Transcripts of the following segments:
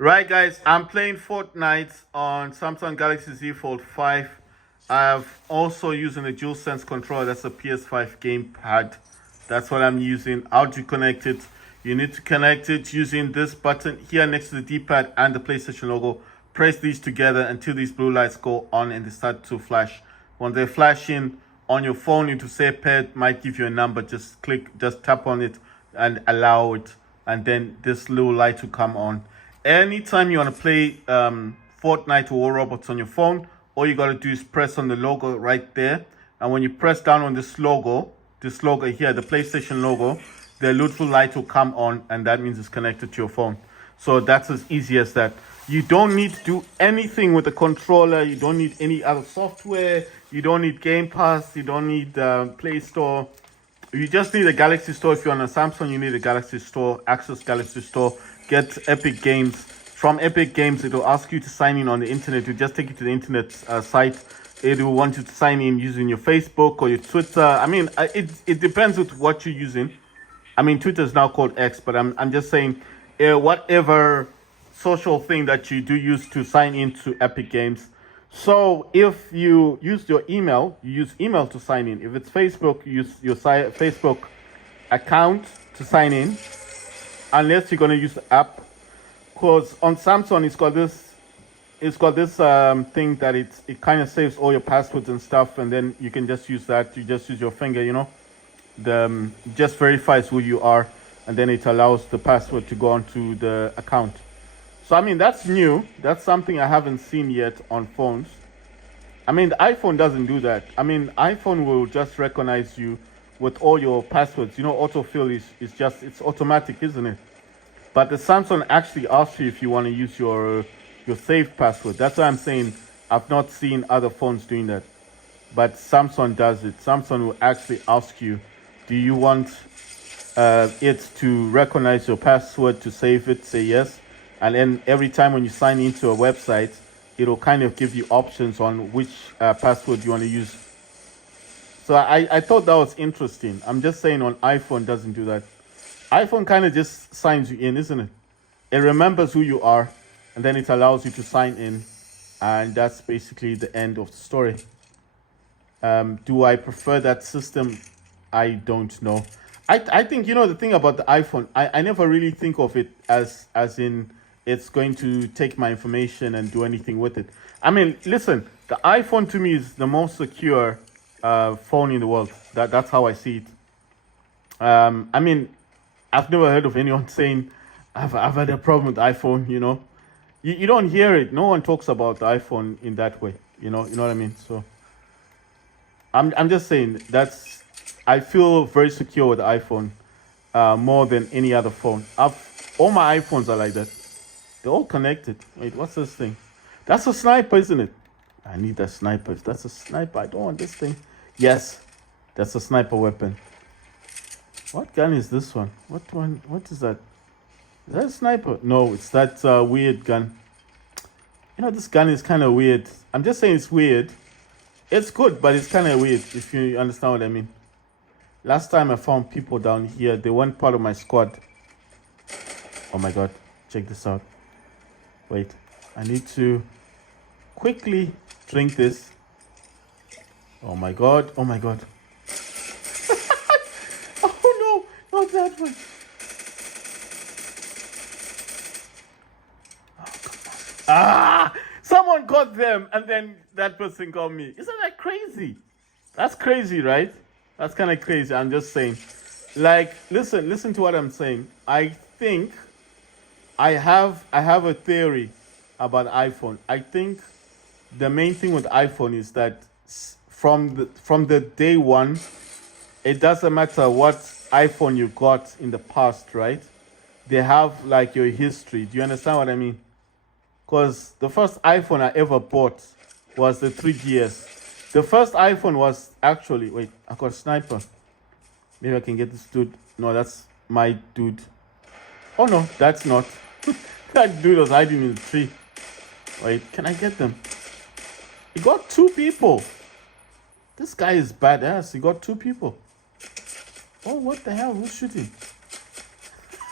Right, guys, I'm playing Fortnite on Samsung Galaxy Z Fold 5. I've also using a DualSense controller. That's a PS5 gamepad. That's what I'm using. How do you connect it? You need to connect it using this button here next to the D-pad and the PlayStation logo. Press these together until these blue lights go on and they start to flash. When they're flashing on your phone, into say pad might give you a number. Just tap on it and allow it, and then this little light will come on. Anytime you want to play Fortnite or War Robots on your phone, all you got to do is press on the logo right there. And when you press down on this logo here, the PlayStation logo, the little light will come on, and that means it's connected to your phone. So that's as easy as that. You don't need to do anything with the controller. You don't need any other software. You don't need Game Pass. You don't need Play Store. You just need a Galaxy Store. If you're on a Samsung, you need a Galaxy Store, Access Galaxy Store. Get Epic Games. From Epic Games, it will ask you to sign in on the internet. It will just take you to the internet site. It will want you to sign in using your Facebook or your Twitter. I mean, it depends with what you're using. I mean, Twitter is now called X, but I'm just saying, whatever social thing that you do use to sign into Epic Games. So if you use your email, you use email to sign in. If it's Facebook, you use your Facebook account to sign in, unless you're going to use the app. Because on Samsung, it's got this thing that it kind of saves all your passwords and stuff, and then you can just use that. You just use your finger, just verifies who you are, and then it allows the password to go onto the account. So I mean, that's new. That's something I haven't seen yet on phones. I mean, the iPhone doesn't do that. I mean, iPhone will just recognize you with all your passwords. Autofill it's automatic, isn't it? But the Samsung actually asks you if you want to use your saved password. That's why I'm saying I've not seen other phones doing that. But Samsung does it. Samsung will actually ask you, do you want it to recognize your password to save it? Say yes. And then every time when you sign into a website, it'll kind of give you options on which password you want to use. So I thought that was interesting. I'm just saying on iPhone doesn't do that. iPhone kind of just signs you in, isn't it? It remembers who you are, and then it allows you to sign in. And that's basically the end of the story. Do I prefer that system? I don't know. I think, the thing about the iPhone, I never really think of it as in it's going to take my information and do anything with it. I mean, listen, the iPhone to me is the most secure phone in the world. That's how I see it. I mean, I've never heard of anyone saying I've had a problem with the iPhone. You don't hear it. No one talks about the iPhone in that way. You know what I mean. So I'm just saying I feel very secure with the iPhone more than any other phone. All my iPhones are like that. They're all connected. Wait, what's this thing? That's a sniper, isn't it? I need that sniper. If that's a sniper, I don't want this thing. Yes, that's a sniper weapon. What gun is this one? What one? What is that? Is that a sniper? No, it's that weird gun. This gun is kind of weird. I'm just saying it's weird. It's good, but it's kind of weird, if you understand what I mean. Last time I found people down here, they weren't part of my squad. Oh my god, check this out. Wait, I need to quickly drink this. Oh my god, oh my god. Oh no, not that one. Oh, come on. Someone got them and then that person got me. Isn't that crazy? That's crazy, right? That's kind of crazy. I'm just saying. Like, listen to what I'm saying. I think I have a theory about iPhone. I think the main thing with iPhone is that from the day one, it doesn't matter what iPhone you got in the past, right? They have like your history. Do you understand what I mean? Because the first iPhone I ever bought was the 3GS. The first iPhone was actually, wait, I got a sniper. Maybe I can get this dude. No, that's my dude. Oh no, that's not. That dude was hiding in the tree. Wait, can I get them? He got 2 people. This guy is badass. He got 2 people. Oh, what the hell? Who's shooting?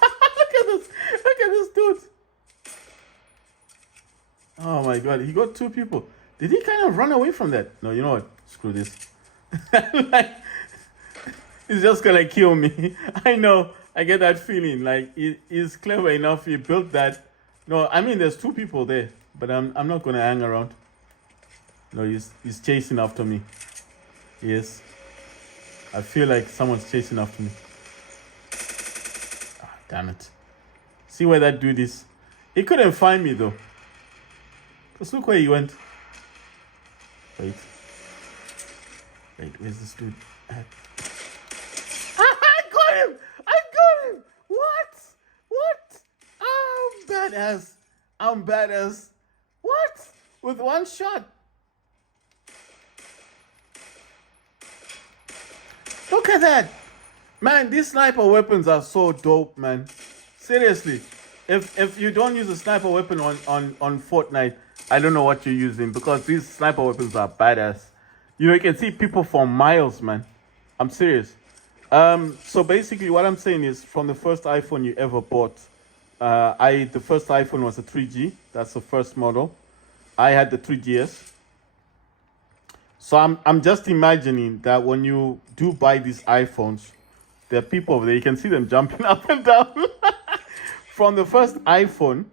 Look at this. Look at this dude. Oh my god, he got two people. Did he kind of run away from that? No, you know what? Screw this. Like, he's just gonna kill me. I know. I get that feeling. Like he's clever enough. He built that. No, I mean there's two people there, but I'm not gonna hang around. No, he's chasing after me. Yes. I feel like someone's chasing after me. Ah, damn it. See where that dude is? He couldn't find me though. Cause look where he went. Wait. Wait, where's this dude at? I got him! I got him! What? What? I'm badass. I'm badass. What? With one shot. Look at that. Man, these sniper weapons are so dope, man. Seriously. If you don't use a sniper weapon on Fortnite, I don't know what you're using, because these sniper weapons are badass. You know, you can see people for miles, man. I'm serious. So basically what I'm saying is, from the first iPhone you ever bought, the first iPhone was a 3G. That's the first model. I had the 3GS. So I'm just imagining that when you do buy these iPhones, there are people over there, you can see them jumping up and down. From the first iPhone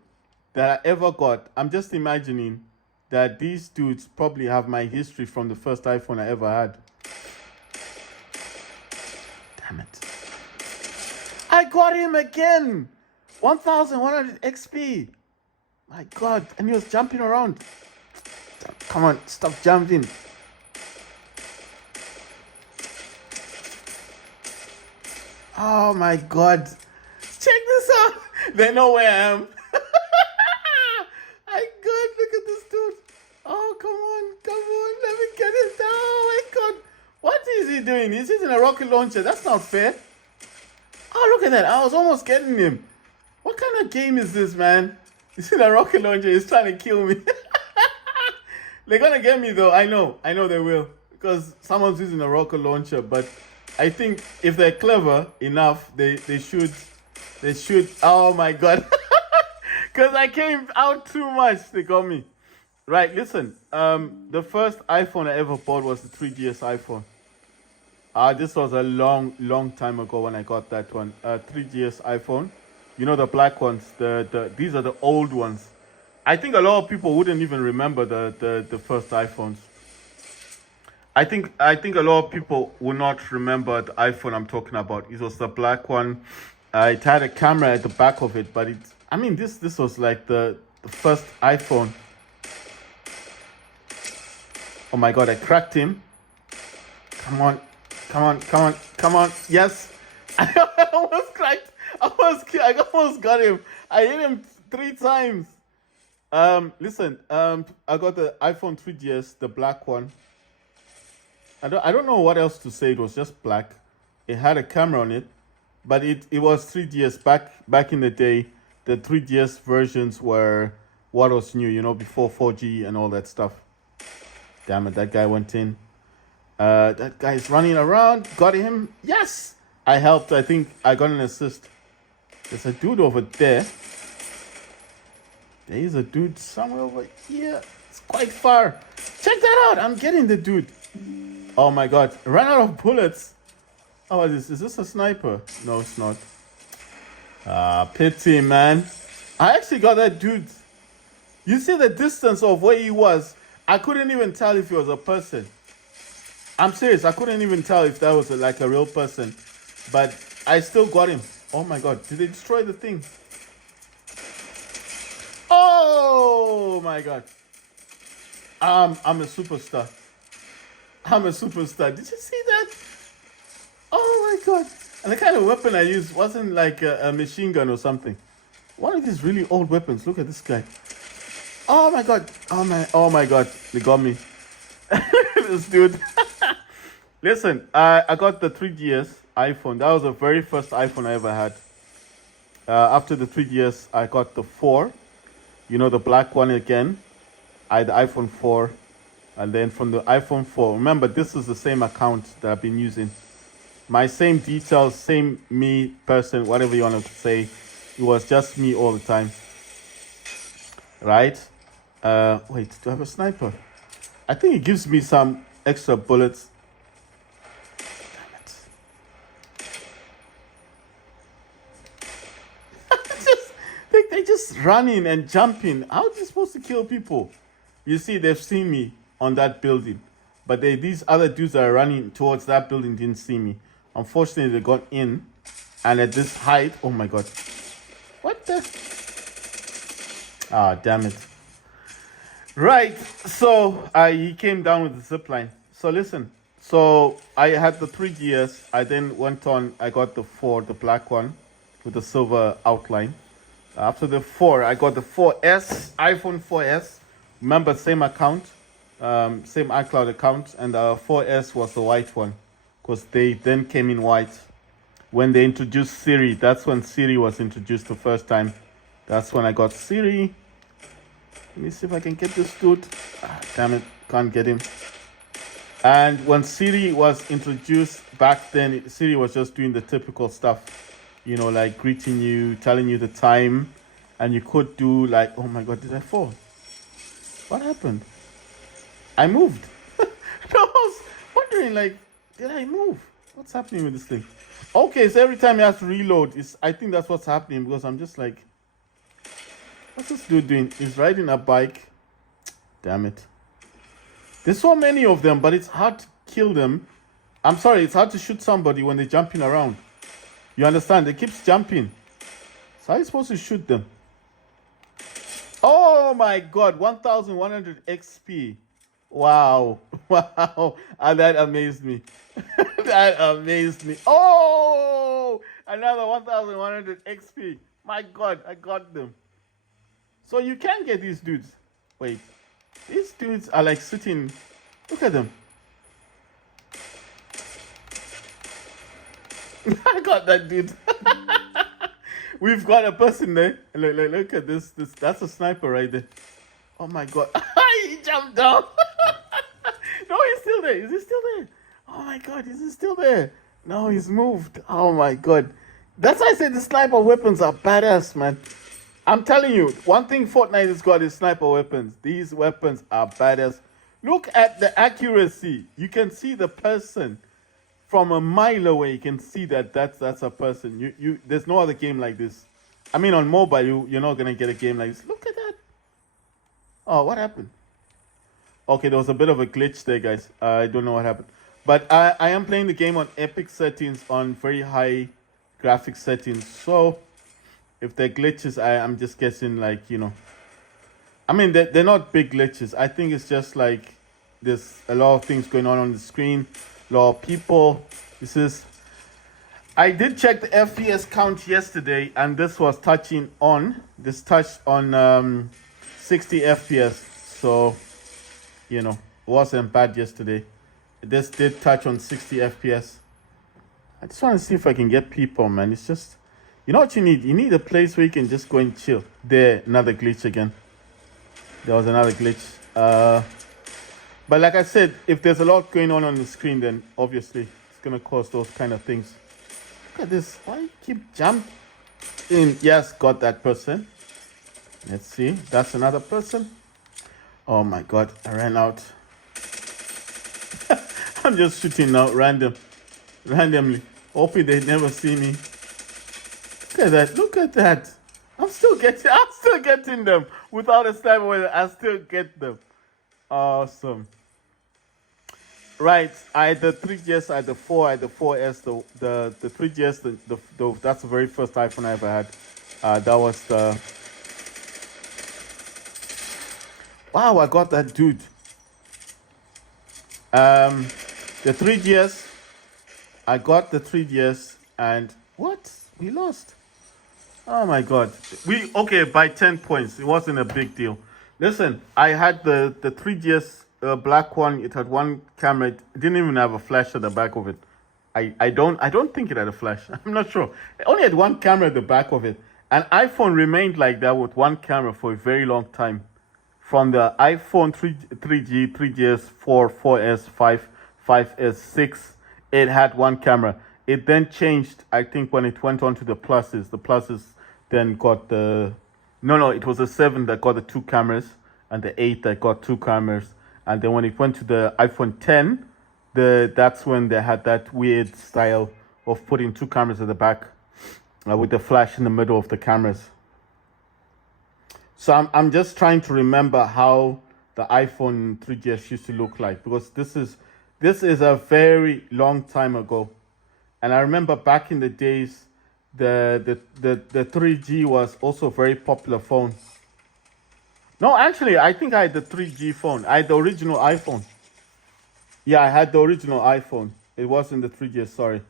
that I ever got, I'm just imagining that these dudes probably have my history from the first iPhone I ever had. Damn it. I got him again! 1100 XP! My god, and he was jumping around. Come on, stop jumping. Oh my god. Check this out. They know where I am. My god, look at this dude. Oh, come on. Let me get it down. Oh my god. What is he doing? He's using a rocket launcher. That's not fair. Oh, look at that. I was almost getting him. What kind of game is this, man? He's in a rocket launcher. He's trying to kill me. They're gonna get me though. I know they will. Because someone's using a rocket launcher, but I think if they're clever enough, they should. Oh my god. Because I came out too much. They got me. Right, listen. The first iPhone I ever bought was the 3GS iPhone. This was a long time ago when I got that one. 3GS iPhone. You know, the black ones. These are the old ones. I think a lot of people wouldn't even remember the first iPhones. I think a lot of people will not remember the iPhone I'm talking about. It was the black one. It had a camera at the back of it, but this was like the first iPhone. Oh my god, I cracked him. Come on. Yes. I almost cracked. I almost got him. I hit him 3 times. Listen, I got the iPhone 3GS, the black one. I don't know what else to say. It was just black. It had a camera on it, but it was 3GS back in the day. The 3GS versions were what was new, you know, before 4G and all that stuff. Damn it, that guy went in. That guy's running around. Got him. Yes, I helped. I think I got an assist. There's a dude over there. There is a dude somewhere over here. It's quite far. Check that out. I'm getting the dude. Oh my god. Ran out of bullets. Oh, is this a sniper? No, it's not. Pity, man. I actually got that dude. You see the distance of where he was. I couldn't even tell if he was a person. I'm serious. I couldn't even tell if that was like a real person. But I still got him. Oh my god. Did they destroy the thing? Oh my god. I'm a superstar. Did you see that? Oh my god. And the kind of weapon I used wasn't like a machine gun or something. One of these really old weapons. Look at this guy. Oh my god. Oh my god. They got me. This dude. Listen, I got the 3GS iPhone. That was the very first iPhone I ever had. After the 3GS, I got the 4. You know, the black one again. I had the iPhone 4. And then from the iPhone 4, remember, this is the same account that I've been using. My same details, same me person, whatever you want to say. It was just me all the time. Right? Wait, do I have a sniper? I think it gives me some extra bullets. Damn it. They just running and jumping. How are you supposed to kill people? You see, they've seen me on that building. But these other dudes that are running towards that building didn't see me. Unfortunately, they got in. And at this height, oh my god. What the? Ah, damn it. Right, so he came down with the zip line. So listen, so I had the 3 gears. I then went on, I got the 4, the black one with the silver outline. After the 4, I got the 4S, iPhone 4S. Remember, same account, same iCloud account, and the 4S was the white one, because they then came in white. When they introduced Siri, that's when Siri was introduced the first time. That's when I got Siri. Let me see if I can get this dude. Ah, damn it, can't get him. And when Siri was introduced back then, Siri was just doing the typical stuff, you know, like greeting you, telling you the time, and you could do like, oh my god, did I fall? What happened? I moved. No, I was wondering, like, did I move? What's happening with this thing? Okay, so every time you have to reload, I think that's what's happening, because I'm just like, what's this dude doing? He's riding a bike. Damn it. There's so many of them, but it's hard to kill them. I'm sorry, it's hard to shoot somebody when they're jumping around. You understand? They keep jumping. So how are you supposed to shoot them? Oh my god, 1100 XP. Wow. Wow. And that amazed me. That amazed me. Oh! Another 1100 XP. My god, I got them. So you can get these dudes. Wait. These dudes are like sitting. Look at them. I got that dude. We've got a person there. Look at this. That's a sniper right there. Oh my god. He jumped down. No, he's still there. Is he still there? Oh my god, is he still there? No, he's moved. Oh my god. That's why I said the sniper weapons are badass, man. I'm telling you, one thing Fortnite has got is sniper weapons. These weapons are badass. Look at the accuracy. You can see the person from a mile away. You can see that that's a person. There's no other game like this. I mean, on mobile, you're not gonna get a game like this. Look at that. Oh, what happened? Okay, there was a bit of a glitch there, guys. I don't know what happened. But I am playing the game on epic settings, on very high graphics settings. So if they're glitches, I'm just guessing, like, you know. I mean, they're not big glitches. I think it's just like there's a lot of things going on the screen. A lot of people. I did check the FPS count yesterday, and this was touching on. This touched on 60 FPS. So, you know, it wasn't bad yesterday. This did touch on 60 FPS. I just want to see if I can get people, man. It's just, you know what you need? You need a place where you can just go and chill. There, another glitch again. There was another glitch. But like I said, if there's a lot going on the screen, then obviously it's going to cause those kind of things. Look at this. Why you keep jumping? Yes, got that person. Let's see. That's another person. Oh my god, I ran out. I'm just shooting now, randomly. Hoping they never see me. Look at that, look at that. I'm still getting them. Without a sniper, I still get them. Awesome. Right, I had the 3GS, I had the 4, I had the 4S, the 3GS, that's the very first iPhone I ever had. That was the... Wow, I got that dude. The 3GS, I got the 3GS, and what? We lost. Oh my god. Okay, by 10 points. It wasn't a big deal. Listen, I had the 3GS black one. It had one camera. It didn't even have a flash at the back of it. I don't think it had a flash. I'm not sure. It only had one camera at the back of it. And iPhone remained like that with one camera for a very long time. From the iPhone 3G, 3GS, 4, 4S, 5, 5S, 6, it had one camera. It then changed, I think, when it went on to the pluses. The pluses then got the... No, it was the 7 that got the 2 cameras. and the 8 that got 2 cameras. And then when it went to the iPhone 10, that's when they had that weird style of putting 2 cameras at the back with the flash in the middle of the cameras. So I'm just trying to remember how the iPhone 3GS used to look like, because this is a very long time ago. And I remember back in the days, the 3G was also a very popular phone. No, actually, I think I had the 3G phone. I had the original iPhone. Yeah, I had the original iPhone. It wasn't the 3GS, sorry.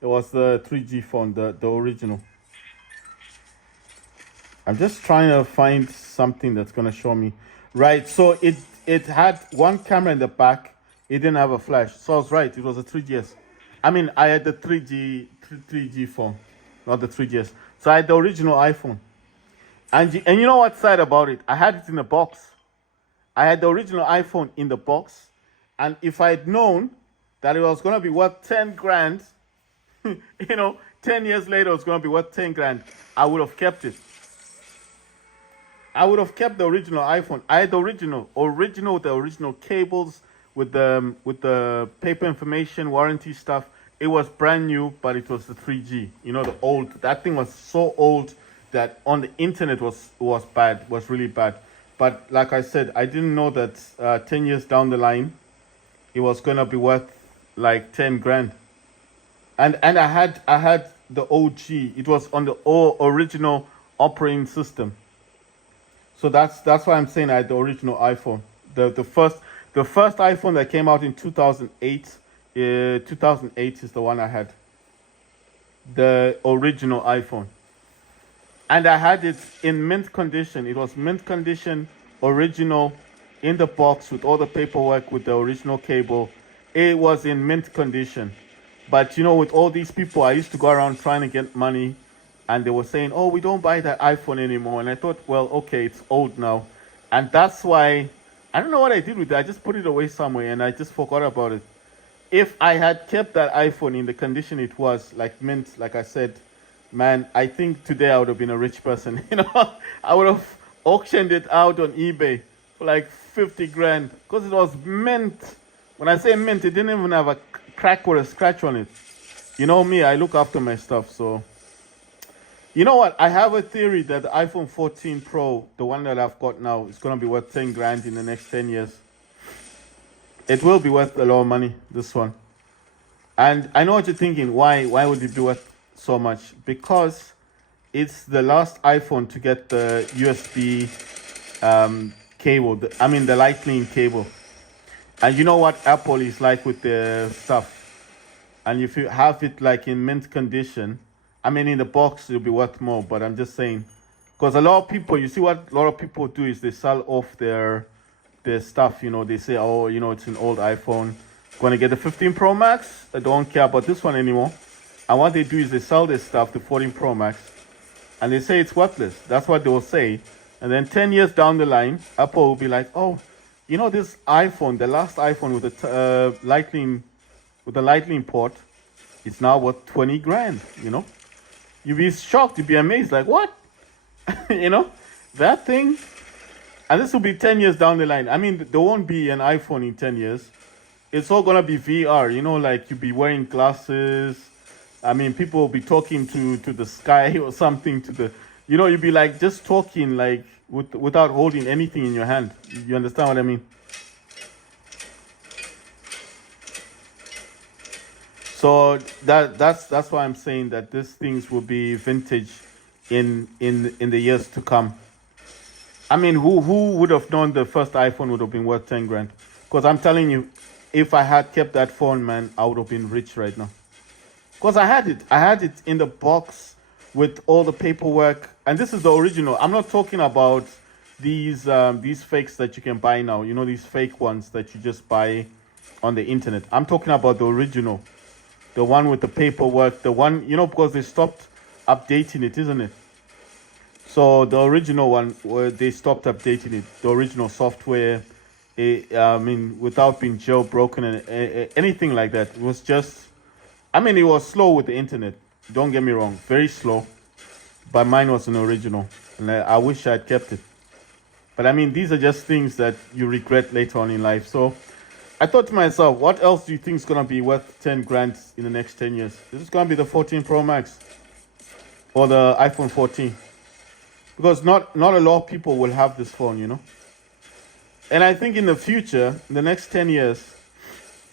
It was the 3G phone, the original. I'm just trying to find something that's going to show me. Right, so it had 1 camera in the back. It didn't have a flash. So I was right, it was a 3GS. I mean, I had the 3G phone, not the 3GS. So I had the original iPhone. And you know what's sad about it? I had it in a box. I had the original iPhone in the box. And if I had known that it was going to be worth 10 grand, 10 years later, it was going to be worth 10 grand, I would have kept it. I would have kept the original iPhone. I had the original with the original cables, with the paper information, warranty stuff. It was brand new, but it was the 3G. That thing was so old that on the internet was really bad. But like I said, I didn't know that 10 years down the line, it was gonna be worth like 10 grand. And I had the OG. It was on the original operating system. So that's why I'm saying I had the original iPhone. The first iPhone that came out in 2008. 2008 is the one I had. The original iPhone. And I had it in mint condition. It was mint condition, original, in the box with all the paperwork, with the original cable. It was in mint condition. But with all these people, I used to go around trying to get money, and they were saying, oh, we don't buy that iPhone anymore. And I thought, well, okay, it's old now. And that's why, I don't know what I did with it. I just put it away somewhere and I just forgot about it. If I had kept that iPhone in the condition it was, like mint, like I said, man, I think today I would have been a rich person. I would have auctioned it out on eBay for like 50 grand, because it was mint. When I say mint, it didn't even have a crack or a scratch on it. You know me, I look after my stuff. So you know what? I have a theory that the iPhone 14 Pro, the one that I've got now, is going to be worth 10 grand in the next 10 years. It will be worth a lot of money, this one. And I know what you're thinking. Why would it be worth so much? Because it's the last iPhone to get the USB cable. The Lightning cable. And you know what Apple is like with their stuff. And if you have it like in mint condition, in the box, it'll be worth more. But I'm just saying, because a lot of people, you see what a lot of people do is they sell off their stuff. They say, oh, it's an old iPhone. Going to get the 15 Pro Max. I don't care about this one anymore. And what they do is they sell this stuff, the 14 Pro Max, and they say it's worthless. That's what they will say. And then 10 years down the line, Apple will be like, oh, this iPhone, the last iPhone with the Lightning port, it's now worth 20 grand. You'd be shocked. You'd be amazed. Like, what? That thing. And this will be 10 years down the line. There won't be an iPhone in 10 years. It's all going to be VR, like you'll be wearing glasses. People will be talking to the sky or something, you'll be like just talking like without holding anything in your hand. You understand what I mean? So that's why I'm saying that these things will be vintage in the years to come. Who would have known the first iPhone would have been worth 10 grand? Because I'm telling you, if I had kept that phone, man, I would have been rich right now. Because I had it in the box with all the paperwork, and this is the original. I'm not talking about these fakes that you can buy now. These fake ones that you just buy on the internet. I'm talking about the original, the one with the paperwork, the one because they stopped updating it, isn't it? So the original one, where they stopped updating it, the original software, without being jailbroken and anything like that. It was just, it was slow with the internet. Don't get me wrong, very slow. But mine was an original, and I wish I had kept it. But I mean, these are just things that you regret later on in life. So I thought to myself, what else do you think is going to be worth 10 grand in the next 10 years? Is it going to be the 14 Pro Max or the iPhone 14? Because not a lot of people will have this phone, you know. And I think in the future, in the next 10 years,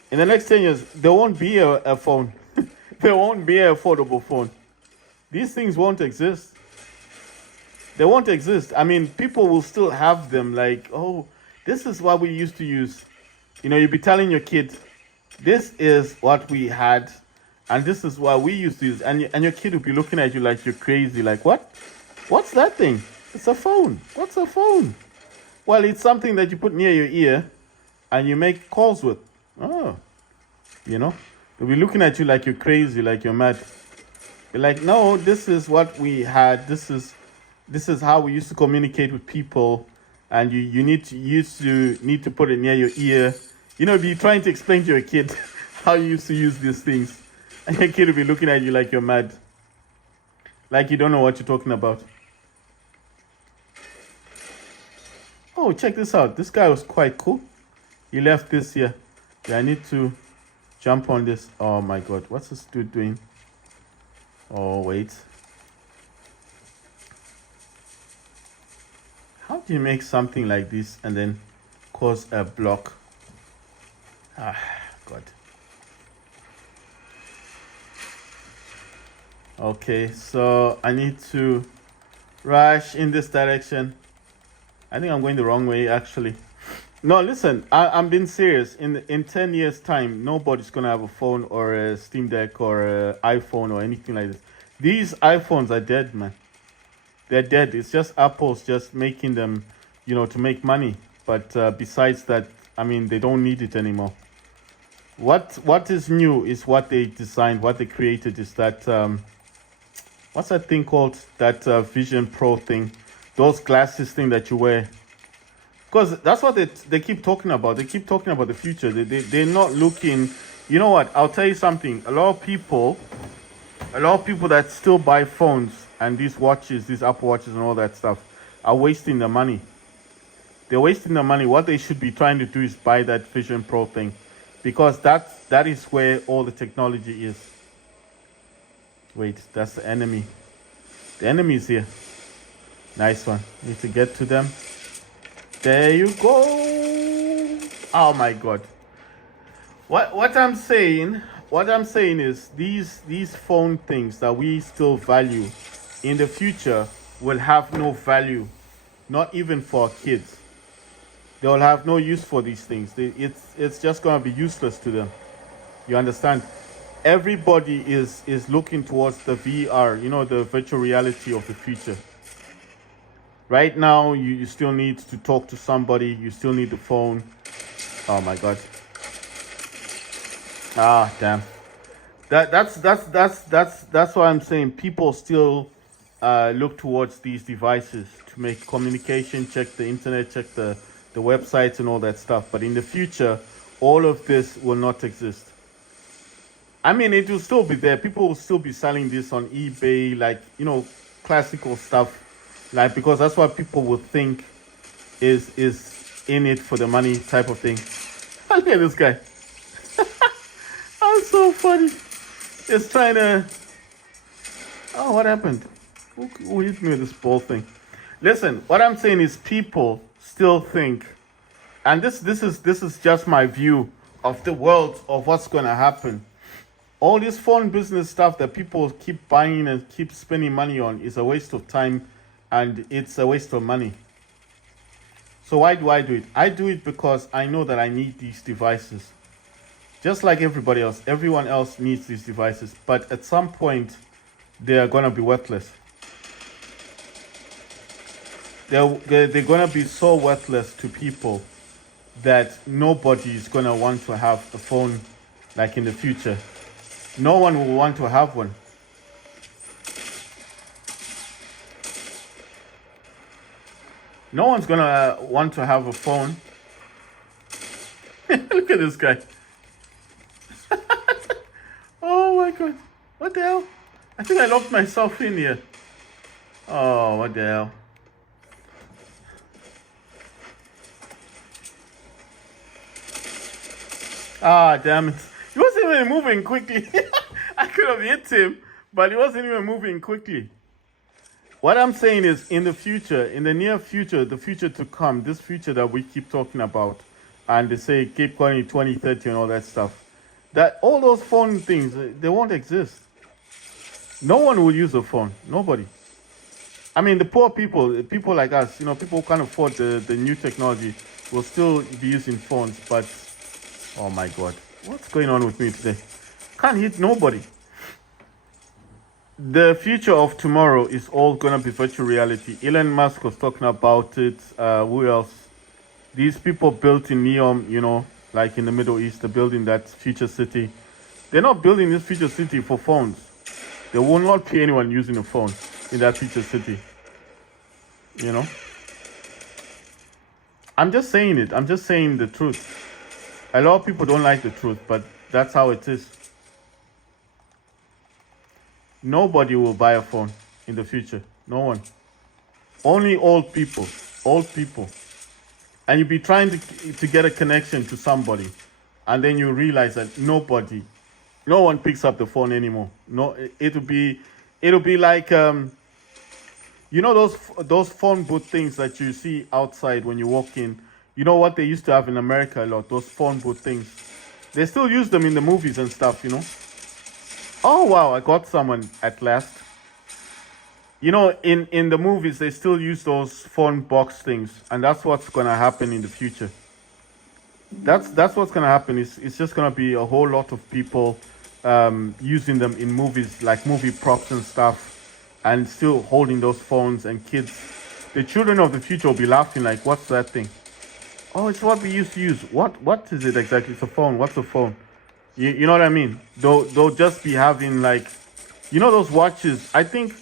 there won't be a phone. There won't be an affordable phone. These things won't exist. They won't exist. I mean, people will still have them like, oh, this is what we used to use. You know, you'll be telling your kid, this is what we had, and this is what we used to use. And your kid will be looking at you like you're crazy. Like, what? What's that thing? It's a phone. What's a phone? Well, it's something that you put near your ear and you make calls with. Oh, you know, they'll be looking at you like you're crazy, like you're mad. You're like, no, this is what we had. This is how we used to communicate with people, and you need to put it near your ear. You know, be trying to explain to your kid how you used to use these things, and your kid will be looking at you like you're mad, like you don't know what you're talking about. Oh, check this out. This guy was quite cool. He left this here. Yeah, I need to jump on this. Oh my God, what's this dude doing? Oh, wait. How do you make something like this and then cause a block? Ah, God. Okay, so I need to rush in this direction. I think I'm going the wrong way, actually. No, listen, I'm being serious. In 10 years' time, nobody's going to have a phone or a Steam Deck or an iPhone or anything like this. These iPhones are dead, man. They're dead. It's just Apple's just making them, you know, to make money. But besides that, I mean, they don't need it anymore. What is new is what they designed, what they created is that, what's that thing called? That Vision Pro thing. Those glasses thing that you wear. Because that's what they keep talking about. They keep talking about the future. They're not looking. You know what? I'll tell you something. A lot of people that still buy phones and these watches, these Apple Watches and all that stuff, are wasting their money. They're wasting their money. What they should be trying to do is buy that Vision Pro thing, because that is where all the technology is. Wait, that's the enemy. The enemy is here. Nice one. Need to get to them. There you go. Oh my God. What I'm saying is these phone things that we still value in the future will have no value, not even for our kids. They will have no use for these things. It's just going to be useless to them. You understand? Everybody is looking towards the VR, you know, the virtual reality of the future. Right now, you still need to talk to somebody. You still need the phone. Oh my God. Ah, damn. That's what I'm saying. People still look towards these devices to make communication, check the internet, check the websites and all that stuff. But in the future, all of this will not exist. I mean, it will still be there. People will still be selling this on eBay, like, you know, classical stuff. Like, because that's what people would think is in it for the money type of thing. Look at this guy. That's so funny. It's trying to... Oh, what happened? Who hit me with this ball thing? Listen, what I'm saying is people still think, and this is just my view of the world, of what's going to happen. All this phone business stuff that people keep buying and keep spending money on is a waste of time, and it's a waste of money. So why do I do it? I do it because I know that I need these devices. Just like everybody else, everyone else needs these devices. But at some point, they are going to be worthless. They're going to be so worthless to people that nobody is going to want to have a phone like in the future. No one will want to have one. No one's going to want to have a phone. Look at this guy. Oh my God. What the hell? I think I locked myself in here. Oh, what the hell? Ah, damn it. He wasn't even moving quickly. I could have hit him, but he wasn't even moving quickly. What I'm saying is, in the future, in the near future, the future to come, this future that we keep talking about, and they say keep calling it 2030 and all that stuff, that all those phone things, they won't exist. No one will use a phone. Nobody. I mean, the poor people, people like us, people who can't afford the new technology will still be using phones, but oh my God, what's going on with me today? Can't hit nobody. The future of tomorrow is all gonna be virtual reality. Elon Musk was talking about it. Who else? These people built in Neom, like in the Middle East, they're building that future city. They're not building this future city for phones. There will not be anyone using a phone in that future city. I'm just saying it. I'm just saying the truth. A lot of people don't like the truth, but that's how it is. Nobody will buy a phone in the future. No one. Only old people. Old people. And you'll be trying to get a connection to somebody, and then you realize that no one picks up the phone anymore. No, it'll be like those phone booth things that you see outside when you walk in. You know what they used to have in America a lot? Those phone booth things. They still use them in the movies and stuff. Oh wow, I got someone at last. In the movies they still use those phone box things, and that's what's gonna happen in the future. That's what's gonna happen. It's just gonna be a whole lot of people using them in movies, like movie props and stuff, and still holding those phones. And kids, the children of the future will be laughing like, "What's that thing?" Oh, it's what we used to use. What is it exactly? It's a phone. What's a phone? You know what I mean? They'll just be having like, those watches. I think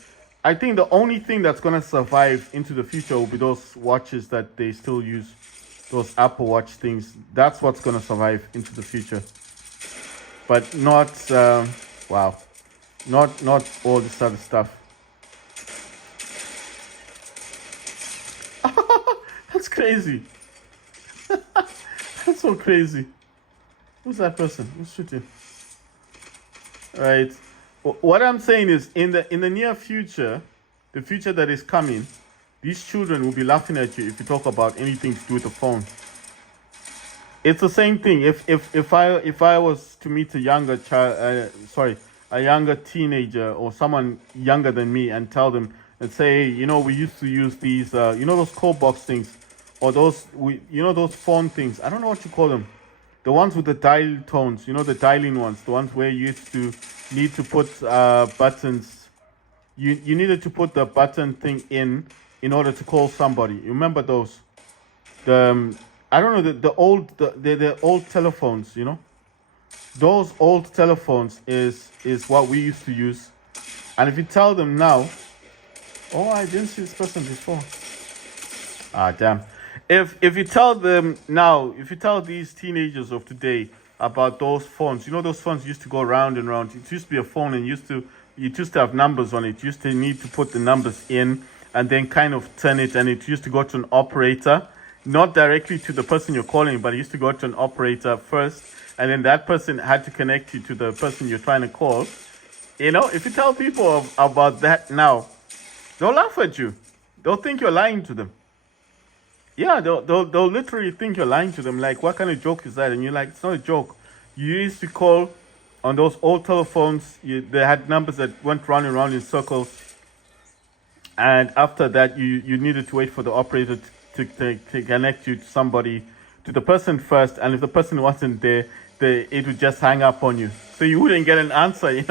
the only thing that's gonna survive into the future will be those watches that they still use, those Apple Watch things. That's what's gonna survive into the future. But not not all this other stuff. That's crazy. That's so crazy. Who's that person? Who's shooting? Right. What I'm saying is, in the near future, the future that is coming, these children will be laughing at you if you talk about anything to do with the phone. It's the same thing. If I was to meet a younger child, a younger teenager or someone younger than me, and tell them and say, hey, we used to use these, those call box things, or those those phone things. I don't know what you call them. The ones with the dial tones, the dialing ones, the ones where you used to need to put buttons. You needed to put the button thing in order to call somebody. You remember those? I don't know, the old telephones. Those old telephones is what we used to use. And if you tell them now, oh, I didn't see this person before. Ah, damn. If you tell them now, if you tell these teenagers of today about those phones, those phones used to go round and round. It used to be a phone, and you used to have numbers on it. You used to need to put the numbers in and then kind of turn it, and it used to go to an operator, not directly to the person you're calling, but it used to go to an operator first, and then that person had to connect you to the person you're trying to call. If you tell people about that now, they'll laugh at you. They'll think you're lying to them. Yeah, they'll literally think you're lying to them. Like, what kind of joke is that? And you're like, it's not a joke. You used to call on those old telephones. They had numbers that went round and round in circles. And after that, you needed to wait for the operator to connect you to somebody, to the person first. And if the person wasn't there, it would just hang up on you. So you wouldn't get an answer, You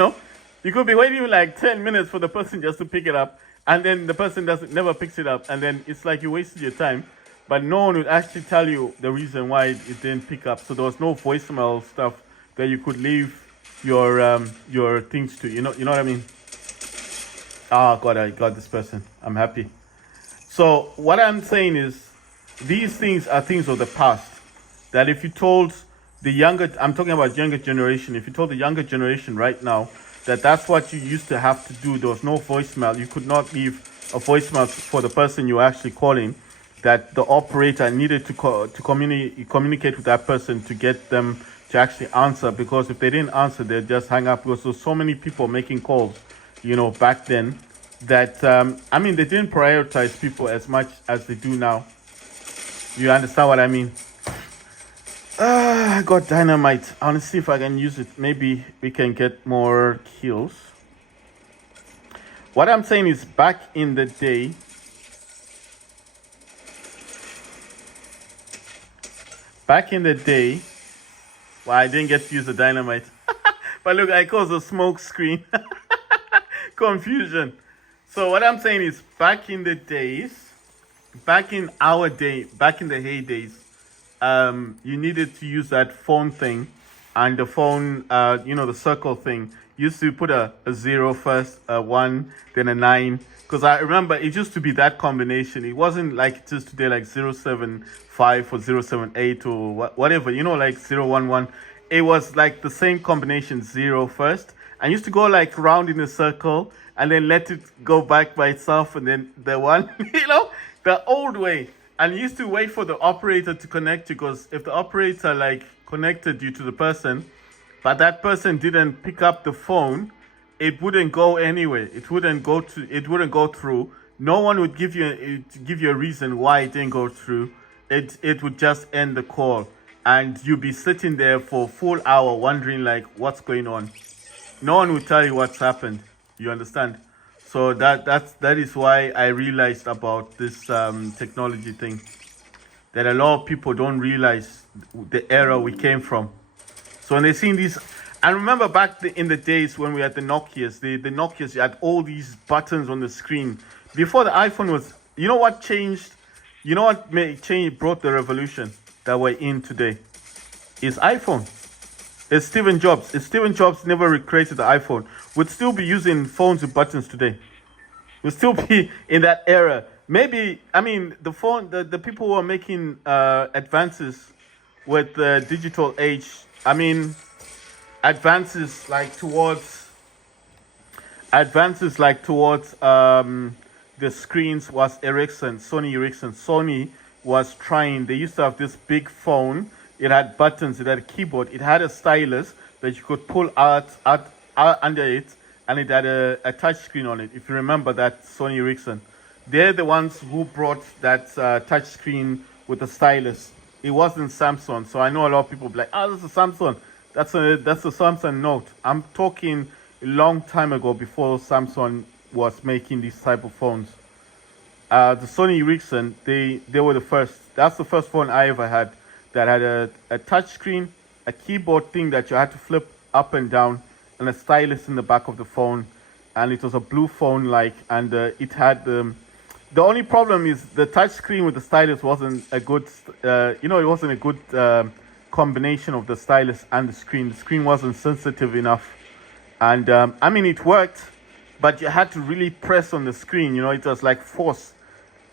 could be waiting like 10 minutes for the person just to pick it up. And then the person never picks it up. And then it's like you wasted your time. But no one would actually tell you the reason why it didn't pick up. So there was no voicemail stuff that you could leave your things to. You know what I mean? Oh God, I got this person. I'm happy. So what I'm saying is, these things are things of the past. That if you told I'm talking about younger generation. If you told the younger generation right now that that's what you used to have to do, there was no voicemail. You could not leave a voicemail for the person you were actually calling. That the operator needed to communicate with that person to get them to to actually answer, because if they didn't answer, they'd just hang up, because there's so many people making calls, back then, that I mean, they didn't prioritize people as much as they do now. You understand what I mean? I got dynamite. I want to see if I can use it. Maybe we can get more kills. What I'm saying is, back in the day, well, I didn't get to use the dynamite. But look, I caused a smoke screen. Confusion. So what I'm saying is, back in the heydays, you needed to use that phone thing, and the phone, the circle thing. You used to put a 0 first, a 1, then a 9. Because I remember it used to be that combination. It wasn't like it is today, like 075 or 078 or whatever, like 011. It was like the same combination, 0 first. And used to go like round in a circle and then let it go back by itself, and then the one, the old way. And you used to wait for the operator to connect you, because if the operator like connected you to the person, but that person didn't pick up the phone, it wouldn't go anywhere. It wouldn't go through. No one would give you a reason why it didn't go through. It would just end the call, and you'd be sitting there for a full hour wondering like what's going on. No one would tell you what's happened. You understand? So that is why I realized about this technology thing, that a lot of people don't realize the era we came from. So when they seen these, I remember back in the days when we had the Nokias, the Nokias, you had all these buttons on the screen. Before the iPhone was, you know what changed? You know what brought the revolution that we're in today? Is iPhone. It's Stephen Jobs. If Stephen Jobs never recreated the iPhone, we'd still be using phones with buttons today. We'd still be in that era. Maybe, I mean, the people who are making advances with the digital age, I mean, advances like towards the screens was Sony Ericsson. Sony was trying, they used to have this big phone. It had buttons, it had a keyboard, it had a stylus that you could pull out under it, and it had a touch screen on it. If you remember that Sony Ericsson, they're the ones who brought that touch screen with the stylus. It wasn't Samsung, so I know a lot of people be like, that's a Samsung. That's a Samsung Note. I'm talking a long time ago, before Samsung was making these type of phones. The Sony Ericsson, they were the first. That's the first phone I ever had that had a touch screen, a keyboard thing that you had to flip up and down, and a stylus in the back of the phone. And it was a blue phone, and it had the only problem is the touch screen with the stylus wasn't a good, it wasn't a good combination of the stylus and the screen. The screen wasn't sensitive enough, and I mean, it worked, but you had to really press on the screen. It was like force.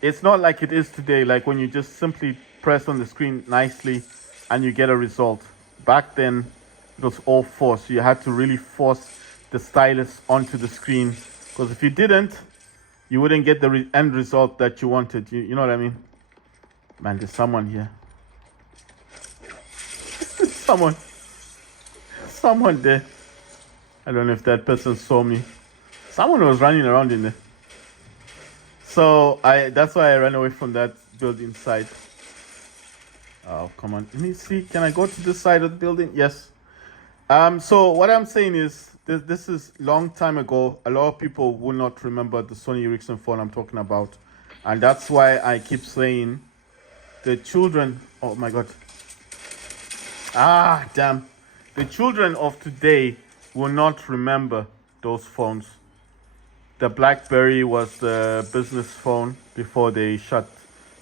It's not like it is today, like when you just simply press on the screen nicely and you get a result. Back then, it was all force. You had to really force the stylus onto the screen, because if you didn't, you wouldn't get the end result that you wanted. You know what I mean? Man, there's someone here. Someone there. I don't know if that person saw me. Someone was running around in there. So that's why I ran away from that building site. Oh, come on. Let me see. Can I go to this side of the building? Yes. So what I'm saying is, this is long time ago. A lot of people will not remember the Sony Ericsson phone I'm talking about. And that's why I keep saying the children, oh my God. Damn. The children of today will not remember those phones. The BlackBerry was the business phone before they shut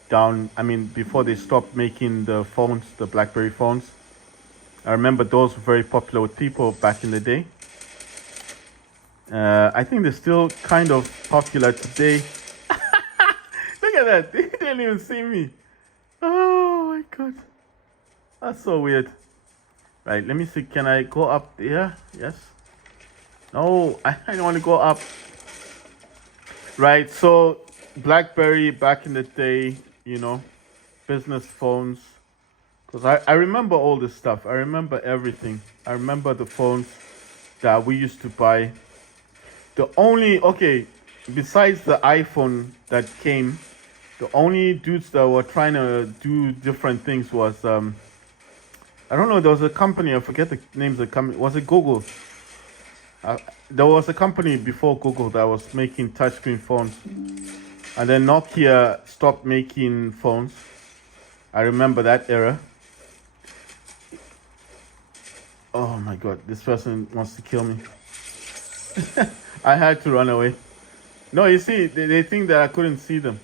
down. I mean, before they stopped making the phones, the BlackBerry phones. I remember those were very popular with people back in the day. I think they're still kind of popular today. Look at that. They didn't even see me. Oh my God. That's so weird. Right, let me see. Can I go up there? Yes. No, I don't want to go up. Right, so BlackBerry back in the day, business phones. Because I remember all this stuff. I remember everything. I remember the phones that we used to buy. The only, okay, besides the iPhone that came, the only dudes that were trying to do different things was, I don't know, there was a company, I forget the names of the company. Was it Google? There was a company before Google that was making touchscreen phones. And then Nokia stopped making phones. I remember that era. Oh my God, this person wants to kill me. I had to run away. No, you see, they think that I couldn't see them.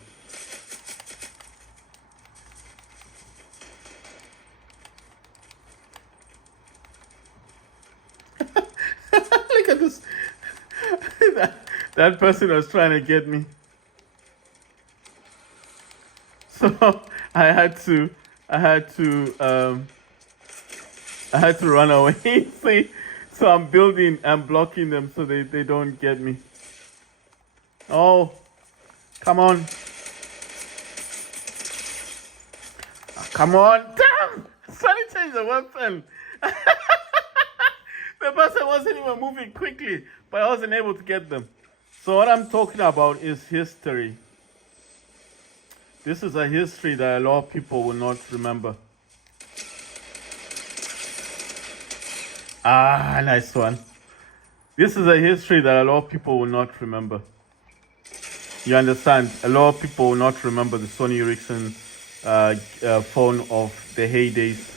Look at this. that person was trying to get me. So I had to run away. See, so I'm blocking them so they don't get me. Oh, come on. Come on. Damn! Trying to change the weapon. The person wasn't even moving quickly, but I wasn't able to get them. So what I'm talking about is history. This is a history that a lot of people will not remember. Ah, nice one. This is a history that a lot of people will not remember. You understand? A lot of people will not remember the Sony Ericsson phone of the heydays.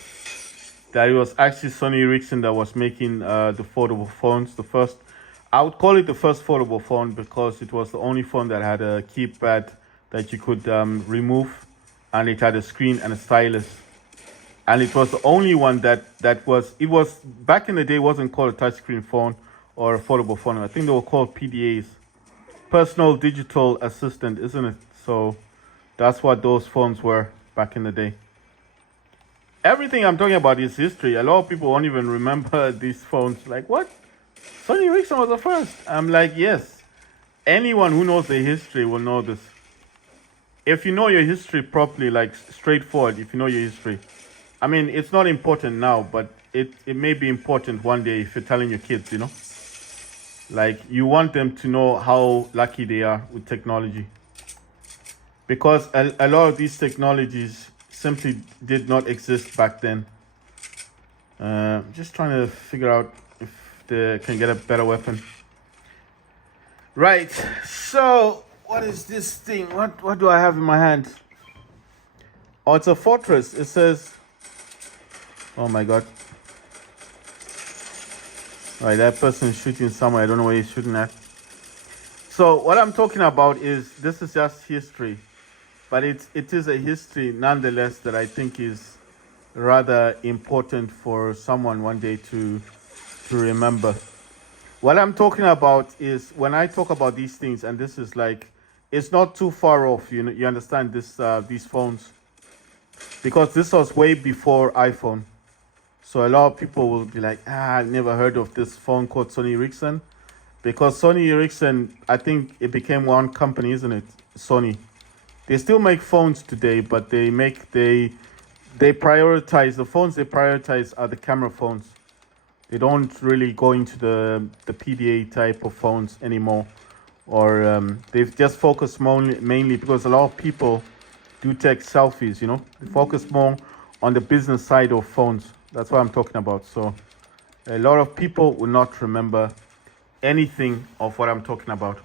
That it was actually Sony Ericsson that was making the foldable phones. The first, I would call it the first foldable phone because it was the only phone that had a keypad that you could remove, and it had a screen and a stylus. And it was the only one that was back in the day, wasn't called a touchscreen phone or a foldable phone. I think they were called PDAs, personal digital assistant, isn't it? So that's what those phones were back in the day. Everything I'm talking about is history. A lot of people won't even remember these phones. Like, what? Sony Ericsson was the first. I'm like, yes. Anyone who knows the history will know this. If you know your history properly, like straightforward, if you know your history. I mean, it's not important now, but it may be important one day if you're telling your kids, you know. Like, you want them to know how lucky they are with technology. Because a lot of these technologies simply did not exist back then. Just trying to figure out if they can get a better weapon. Right, so what is this thing? What do I have in my hand? Oh, it's a fortress. It says, oh my God. All right, that person is shooting somewhere. I don't know where he's shooting at. So what I'm talking about is, this is just history. But it is a history nonetheless that I think is rather important for someone one day to remember. What I'm talking about is, when I talk about these things, and this is like, it's not too far off, you know, you understand, this these phones, because this was way before iPhone. So a lot of people will be like, I've never heard of this phone called Sony Ericsson, because Sony Ericsson, I think it became one company, isn't it? Sony. They still make phones today, but they prioritize the phones. They prioritize are the camera phones. They don't really go into the PDA type of phones anymore, or they've just focused mainly because a lot of people do take selfies. You know, they focus more on the business side of phones. That's what I'm talking about. So a lot of people will not remember anything of what I'm talking about.